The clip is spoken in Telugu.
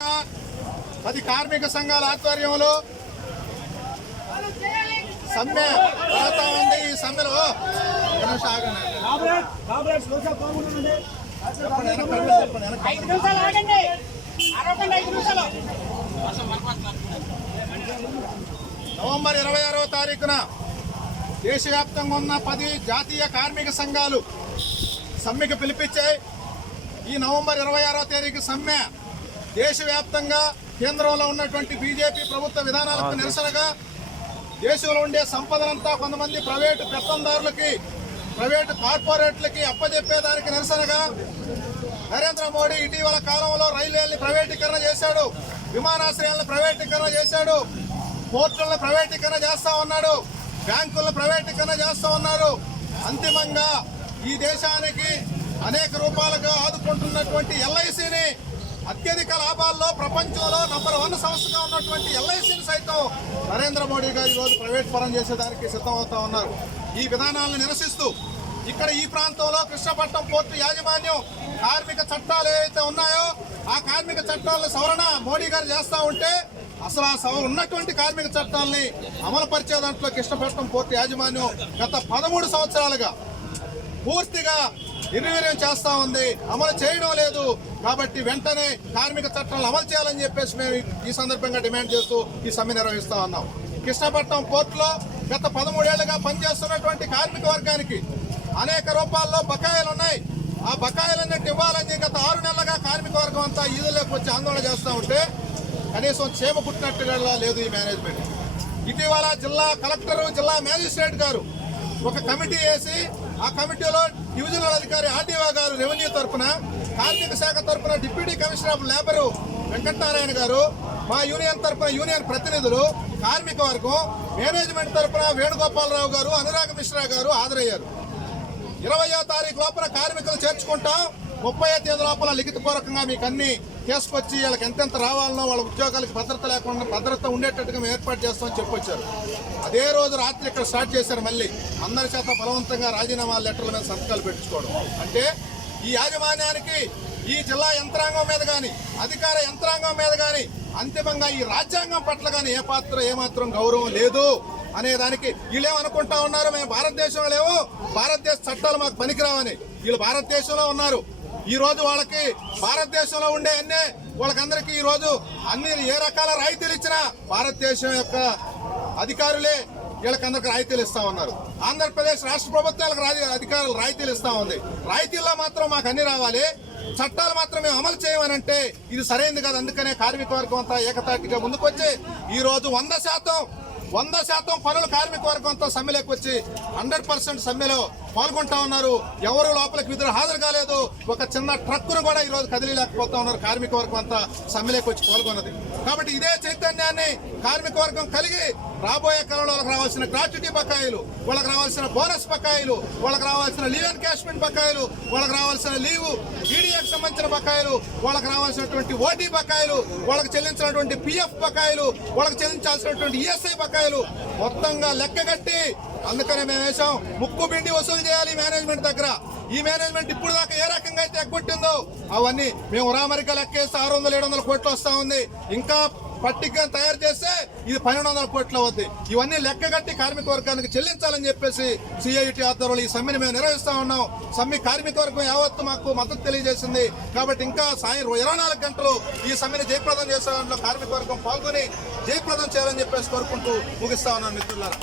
10 కార్మిక సంఘాల ఆధ్వర్యంలో సమ్మె జరుగుతా ఉంది. ఈ సమ్మెలో నవంబర్ 26వ తారీఖున దేశవ్యాప్తంగా ఉన్న 10 జాతీయ కార్మిక సంఘాలు సమ్మెకు పిలిపించాయి. ఈ నవంబర్ 26వ తేదీకి సమ్మె దేశవ్యాప్తంగా కేంద్రంలో ఉన్నటువంటి బీజేపీ ప్రభుత్వ విధానాలకు నిరసనగా దేశంలో ఉండే సంపదనంతా కొంతమంది ప్రైవేటు పెత్తందారులకి, ప్రైవేటు కార్పొరేట్లకి అప్పజెప్పేదానికి నిరసనగా నరేంద్ర మోడీ ఇటీవల కాలంలో రైల్వేల్ని ప్రైవేటీకరణ చేశాడు, విమానాశ్రయాలను ప్రైవేటీకరణ చేశాడు, పోర్టులను ప్రైవేటీకరణ చేస్తా ఉన్నాడు, బ్యాంకులను ప్రైవేటీకరణ చేస్తా ఉన్నారు. అంతిమంగా ఈ దేశానికి అనేక రూపాలుగా ఆదుకుంటున్నటువంటి ఎల్ఐసిని, అత్యధిక లాభాల్లో ప్రపంచంలో నంబర్ 1 సంస్థగా ఉన్నటువంటి ఎల్ఐసిని సైతం నరేంద్ర మోడీ గారు ఈరోజు ప్రైవేట్ పరం చేసేదానికి సిద్ధమవుతా ఉన్నారు. ఈ విధానాలను నిరసిస్తూ ఇక్కడ ఈ ప్రాంతంలో కృష్ణపట్నం పోర్టు యాజమాన్యం కార్మిక చట్టాలు ఏవైతే ఉన్నాయో ఆ కార్మిక చట్టాల సవరణ మోడీ గారు చేస్తూ ఉంటే అసలు ఆ ఉన్నటువంటి కార్మిక చట్టాలని అమలు పరిచే దాంట్లో కృష్ణపట్నం పోర్టు యాజమాన్యం గత 13 సంవత్సరాలుగా పూర్తిగా నిర్వీర్యం చేస్తా ఉంది, అమలు చేయడం లేదు. కాబట్టి వెంటనే కార్మిక చట్టాలను అమలు చేయాలని చెప్పేసి మేము ఈ సందర్భంగా డిమాండ్ చేస్తూ ఈ సమ్మె నిర్వహిస్తా ఉన్నాం. కృష్ణపట్నం పోర్టులో గత 13 ఏళ్లుగా పనిచేస్తున్నటువంటి కార్మిక వర్గానికి అనేక రూపాల్లో బకాయిలు ఉన్నాయి. ఆ బకాయిలన్నిటి ఇవ్వాలని గత 6 నెలలుగా కార్మిక వర్గం అంతా ఈదుల్లోకి వచ్చి ఆందోళన చేస్తూ ఉంటే కనీసం చేమ పుట్టినట్టుగా లేదు ఈ మేనేజ్మెంట్. ఇటీవల జిల్లా కలెక్టరు, జిల్లా మేజిస్ట్రేట్ గారు ఒక కమిటీ వేసి ఆ కమిటీలో డివిజనల్ అధికారి ఆర్డీఓ గారు రెవెన్యూ తరఫున, కార్మిక శాఖ తరఫున deputy commissioner of labour Venkatanarayana గారు, మా యూనియన్ తరఫున యూనియన్ ప్రతినిధులు, కార్మిక వర్గం, మేనేజ్మెంట్ తరఫున వేణుగోపాలరావు గారు, అనురాగ్ మిశ్రా గారు హాజరయ్యారు. 20వ తారీఖు లోపల కార్మికులు చేర్చుకుంటాం, 30వ తేదీ లోపల లిఖితపూర్వకంగా మీకు అన్ని తీసుకొచ్చి వాళ్ళకి ఎంతెంత రావాలనో, వాళ్ళ ఉద్యోగాలకు భద్రత లేకుండా భద్రత ఉండేటట్టుగా మేము ఏర్పాటు చేస్తామని చెప్పొచ్చారు. అదే రోజు రాత్రి ఇక్కడ స్టార్ట్ చేశారు. మళ్ళీ అందరి చేత బలవంతంగా రాజీనామా లెటర్ల మీద సంతకాలు పెట్టించుకోవడం. అంటే ఈ యాజమాన్యానికి, ఈ జిల్లా యంత్రాంగం మీద కానీ, అధికార యంత్రాంగం మీద కానీ, అంతిమంగా ఈ రాజ్యాంగం పట్ల కానీ ఏమాత్రం గౌరవం లేదు అనేదానికి వీళ్ళేమనుకుంటా ఉన్నారు, మేము భారతదేశంలో లేవు, భారతదేశ చట్టాలు మాకు పనికిరావని. వీళ్ళు భారతదేశంలో ఉన్నారు. ఈ రోజు వాళ్ళకి భారతదేశంలో ఉండే వాళ్ళకందరికీ ఈ రోజు అన్ని ఏ రకాల రాయితీలు ఇచ్చినా భారతదేశం యొక్క అధికారులే వీళ్ళకందరికి రాయితీలు ఇస్తా ఉన్నారు. ఆంధ్రప్రదేశ్ రాష్ట్ర ప్రభుత్వాలకు అధికారులు రాయితీలు ఇస్తా ఉంది. రాయితీల్లో మాత్రం మాకు అన్ని రావాలి, చట్టాలు మాత్రం మేము అమలు చేయమనంటే ఇది సరైనది కాదు. అందుకనే కార్మిక వర్గం అంతా ఏకతాటిగా ముందుకొచ్చి ఈ రోజు 100% పనులు కార్మిక వర్గం అంతా సమ్మెలోకి వచ్చి 100% సమ్మెలో పాల్గొంటా ఉన్నారు. ఎవరు లోపలికి విధులు హాజరు కాలేదు. ఒక చిన్న ట్రక్కును కూడా ఈ రోజు కదిలీలేకపోతా ఉన్నారు. కార్మిక వర్గం అంతా సమ్మెలోకి వచ్చి పాల్గొన్నది. కాబట్టి ఇదే చైతన్యాన్ని కార్మిక వర్గం కలిగి రాబోయే కాలంలో వాళ్ళకి రావాల్సిన గ్రాట్యుటీ బకాయిలు, వాళ్ళకి రావాల్సిన బోనస్ బకాయిలు, వాళ్ళకి రావాల్సిన లీవ్ ఎన్కాష్మెంట్ బకాయిలు, వాళ్ళకి రావాల్సిన లీవ్ ఈడీఏకి సంబంధించిన బకాయిలు, వాళ్ళకి రావాల్సినటువంటి ఓటీ బకాయిలు, వాళ్ళకి చెల్లించినటువంటి పిఎఫ్ బకాయిలు, వాళ్ళకి చెల్లించాల్సినటువంటి ఈఎస్ఐ బకాయిలు మొత్తంగా లెక్కగట్టి అందుకనే మేము వేసాం, ముక్కు పిండి వసూలు చేయాలి మేనేజ్మెంట్ దగ్గర. ఈ మేనేజ్మెంట్ ఇప్పుడు దాకా ఏ రకంగా అయితే ఎగ్గొట్టిందో అవన్నీ మేము ఉరామరిక లెక్కేస్తే 600-700 కోట్లు వస్తా ఉంది. ఇంకా పట్టిక తయారు చేస్తే ఇది 1200 కోట్లు అవుద్ది. ఇవన్నీ లెక్కగట్టి కార్మిక వర్గానికి చెల్లించాలని చెప్పేసి సిఐటి ఆధ్వర్యంలో ఈ సమ్మెను మేము నిర్వహిస్తా ఉన్నాం. సమ్మె కార్మిక వర్గం యావత్తు మాకు మద్దతు తెలియజేసింది. కాబట్టి ఇంకా సాయం 24 గంటలు ఈ సమ్మెను జయప్రదం చేసే దాంట్లో కార్మిక వర్గం పాల్గొని జయప్రదం చేయాలని చెప్పేసి కోరుకుంటూ ముగిస్తా ఉన్నాను మిత్రులారా.